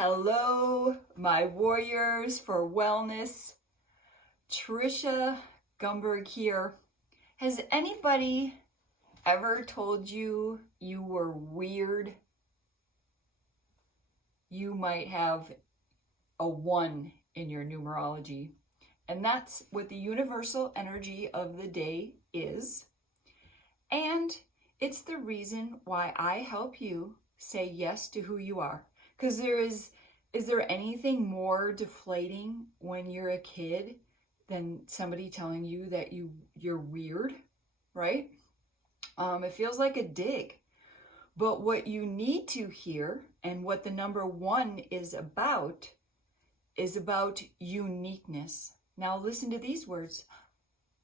Hello, my warriors for wellness. Trisha Gumberg here. Has anybody ever told you you were weird? You might have a 1 in your numerology. And that's what the universal energy of the day is. And it's the reason why I help you say yes to who you are. Because is there anything more deflating when you're a kid than somebody telling you that you're weird, right? It feels like a dig. But what you need to hear, and what the number 1 is about uniqueness. Now listen to these words.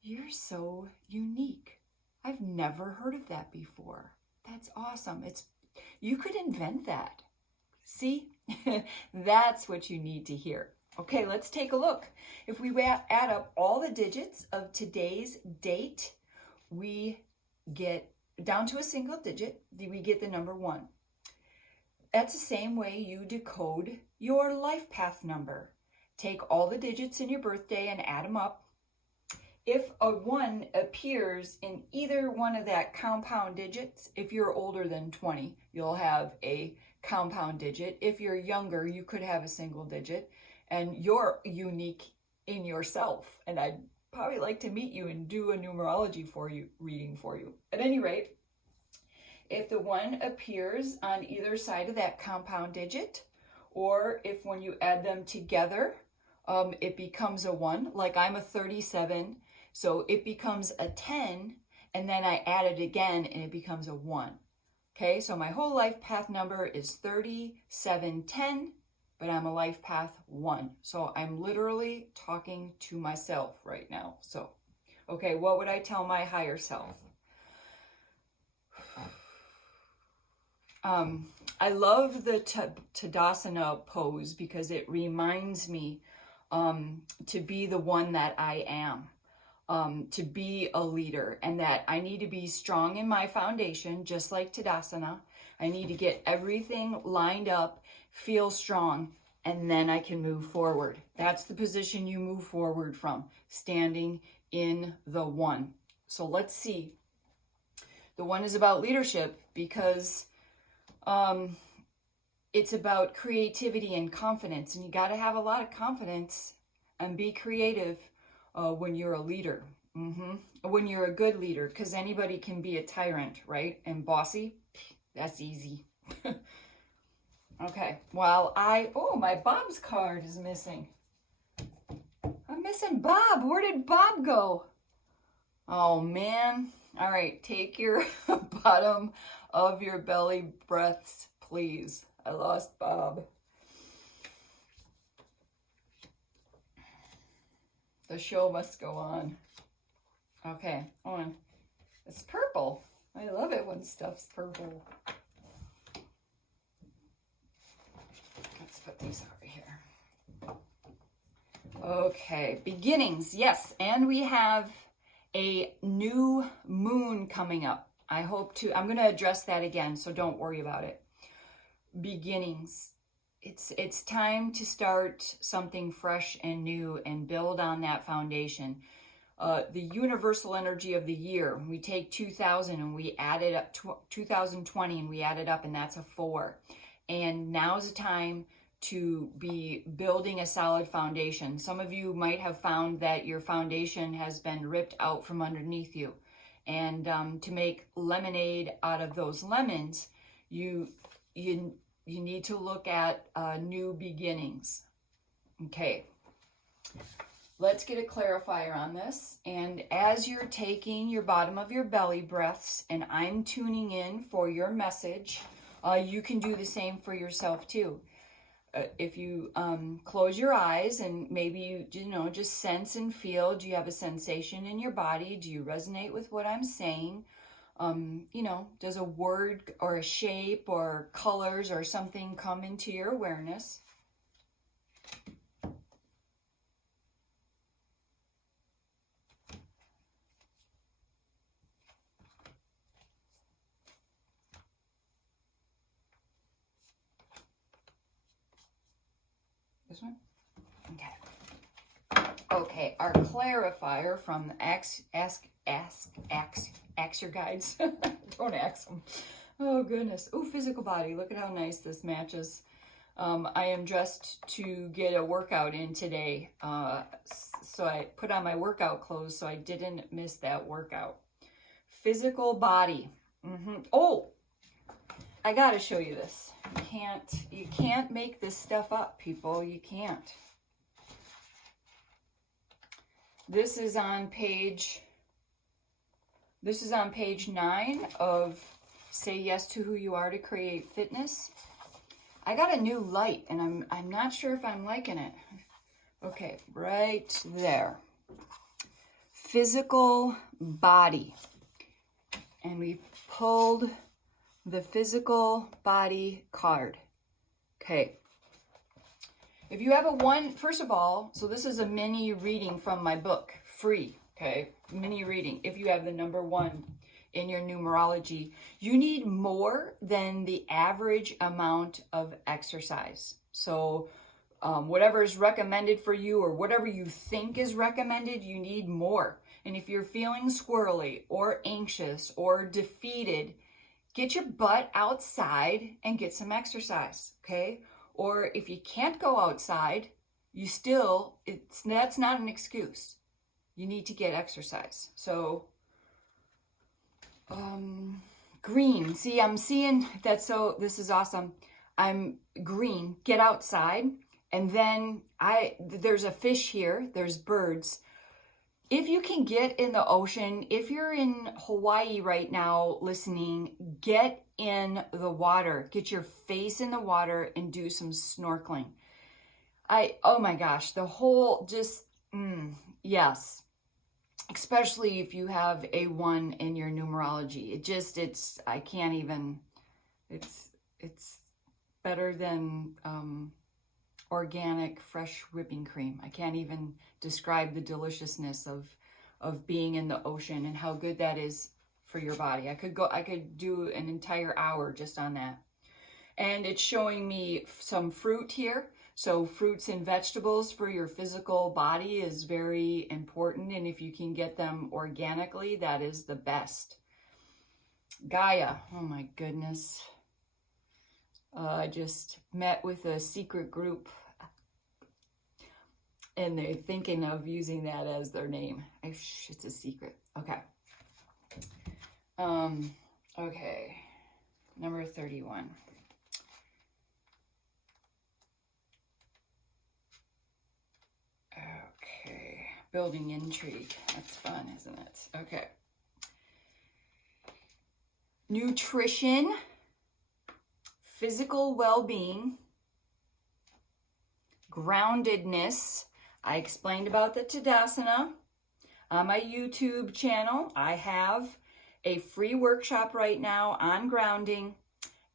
You're so unique. I've never heard of that before. That's awesome. You could invent that. See? That's what you need to hear. Okay, let's take a look. If we add up all the digits of today's date, we get down to a single digit, we get the number 1. That's the same way you decode your life path number. Take all the digits in your birthday and add them up. If a 1 appears in either one of that compound digits, if you're older than 20, you'll have a compound digit. If you're younger, you could have a single digit, and you're unique in yourself. And I'd probably like to meet you and do a numerology reading for you. At any rate, if the 1 appears on either side of that compound digit, or if when you add them together, it becomes a 1, like I'm a 37, so it becomes a 10, and then I add it again and it becomes a 1. Okay, so my whole life path number is 3710, but I'm a life path 1. So I'm literally talking to myself right now. So, okay, what would I tell my higher self? I love the Tadasana pose because it reminds me to be the one that I am. To be a leader, and that I need to be strong in my foundation, just like Tadasana. I need to get everything lined up, feel strong, and then I can move forward. That's the position you move forward from, standing in the 1. So let's see. The 1 is about leadership because it's about creativity and confidence, and you got to have a lot of confidence and be creative when you're a leader, when you're a good leader, because anybody can be a tyrant, right? And bossy, that's easy. Okay, my Bob's card is missing. I'm missing Bob. Where did Bob go? Oh, man. All right, take your bottom of your belly breaths, please. I lost Bob. The show must go on. Okay, on. It's purple. I love it when stuff's purple. Let's put these over here. Okay, beginnings. Yes, and we have a new moon coming up. I'm going to address that again, so don't worry about it. Beginnings. It's time to start something fresh and new and build on that foundation. The universal energy of the year, we take 2000 and we add it up, 2020 and we add it up, and that's a 4. And now's the time to be building a solid foundation. Some of you might have found that your foundation has been ripped out from underneath you. And to make lemonade out of those lemons, you need to look at new beginnings. Okay, let's get a clarifier on this. And as you're taking your bottom of your belly breaths and I'm tuning in for your message, you can do the same for yourself too. If you close your eyes and maybe you just sense and feel, do you have a sensation in your body? Do you resonate with what I'm saying? Does a word or a shape or colors or something come into your awareness? This one? Okay. Okay, our clarifier from the Ask Your Guides. Don't ask them. Oh, goodness. Oh, physical body. Look at how nice this matches. I am dressed to get a workout in today. So I put on my workout clothes so I didn't miss that workout. Physical body. Oh, I gotta show you this. You can't make this stuff up, people. You can't. This is on page 9 of Say Yes to Who You Are to Create Fitness. I got a new light and I'm not sure if I'm liking it. Okay, right there. Physical body. And we pulled the physical body card. Okay. If you have first of all, so this is a mini reading from my book, free, okay? Mini reading. If you have the number 1 in your numerology, you need more than the average amount of exercise. So whatever is recommended for you or whatever you think is recommended, you need more. And if you're feeling squirrely or anxious or defeated, get your butt outside and get some exercise, okay? Or if you can't go outside, that's not an excuse. You need to get exercise. So, green. See, I'm seeing that. So this is awesome. I'm green. Get outside. And then there's a fish here. There's birds. If you can get in the ocean, if you're in Hawaii right now listening, get in the water. Get your face in the water and do some snorkeling. Oh my gosh, the whole yes. Especially if you have a 1 in your numerology. I can't even, it's better than organic fresh whipping cream. I can't even describe the deliciousness of being in the ocean and how good that is for your body. I could do an entire hour just on that. And it's showing me some fruit here. So fruits and vegetables for your physical body is very important. And if you can get them organically, that is the best. Gaia, oh my goodness. I just met with a secret group and they're thinking of using that as their name. It's a secret. Okay. Okay. Number 31. Okay. Building intrigue. That's fun, isn't it? Okay. Nutrition. Physical well-being. Groundedness. I explained about the Tadasana on my YouTube channel. I have a free workshop right now on grounding,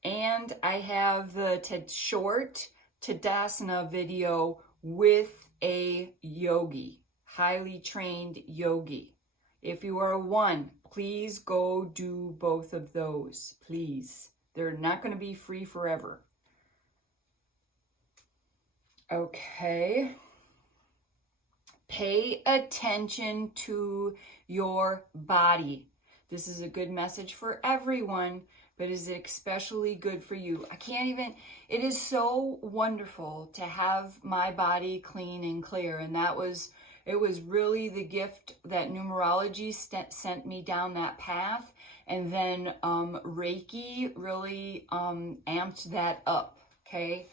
and I have the short Tadasana video with a yogi, highly trained yogi. If you are a 1, please go do both of those, please. They're not going to be free forever. Okay. Pay attention to your body. This is a good message for everyone, but is it especially good for you? It is so wonderful to have my body clean and clear. And it was really the gift that numerology sent me down that path. And then Reiki really amped that up, okay?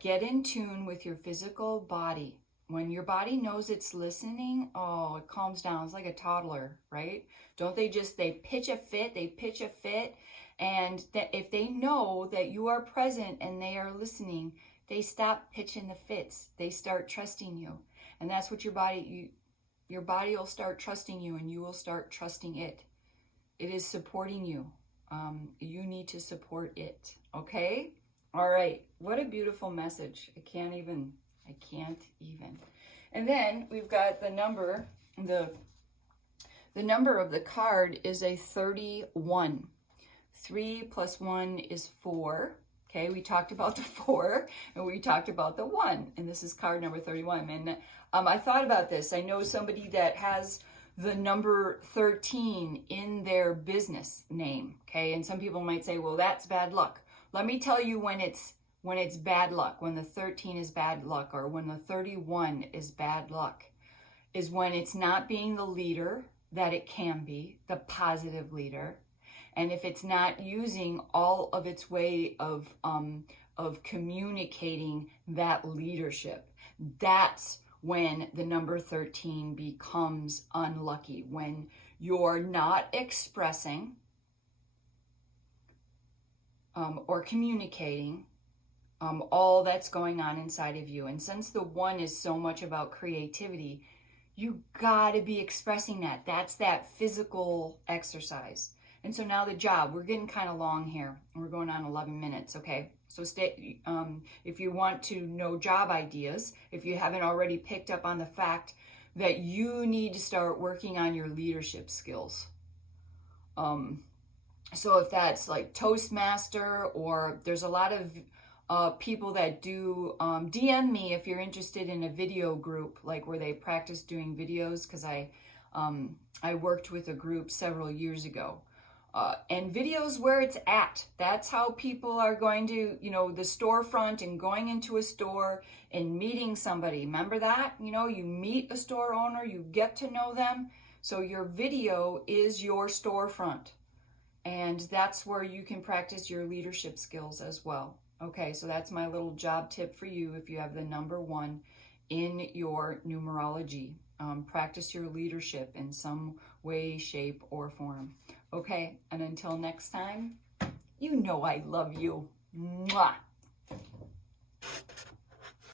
Get in tune with your physical body. When your body knows it's listening, it calms down. It's like a toddler, right? Don't they pitch a fit, and if they know that you are present and they are listening, they stop pitching the fits. They start trusting you. And that's what your body will start trusting you, and you will start trusting it. It is supporting you. You need to support it, okay? All right, what a beautiful message. I can't even. And then we've got the number, the number of the card is a 31. 3 plus 1 is 4. Okay, we talked about the 4 and we talked about the 1, and this is card number 31. And I thought about this. I know somebody that has the number 13 in their business name. Okay, and some people might say, well, that's bad luck. Let me tell you when it's bad luck, when the 13 is bad luck, or when the 31 is bad luck, is when it's not being the leader that it can be, the positive leader. And if it's not using all of its way of communicating that leadership, that's when the number 13 becomes unlucky, when you're not expressing or communicating all that's going on inside of you. And since the 1 is so much about creativity, you gotta be expressing that. That's that physical exercise. And so now the job, we're getting kind of long here. We're going on 11 minutes, okay? So stay, if you want to know job ideas, if you haven't already picked up on the fact that you need to start working on your leadership skills. So if that's like Toastmaster, or there's a lot of people that do, DM me if you're interested in a video group, like where they practice doing videos, because I worked with a group several years ago. And videos where it's at. That's how people are going to, the storefront and going into a store and meeting somebody. Remember that? You meet a store owner, you get to know them. So your video is your storefront. And that's where you can practice your leadership skills as well. Okay, so that's my little job tip for you if you have the number 1 in your numerology. Practice your leadership in some way, shape, or form. Okay, and until next time, I love you. Mwah.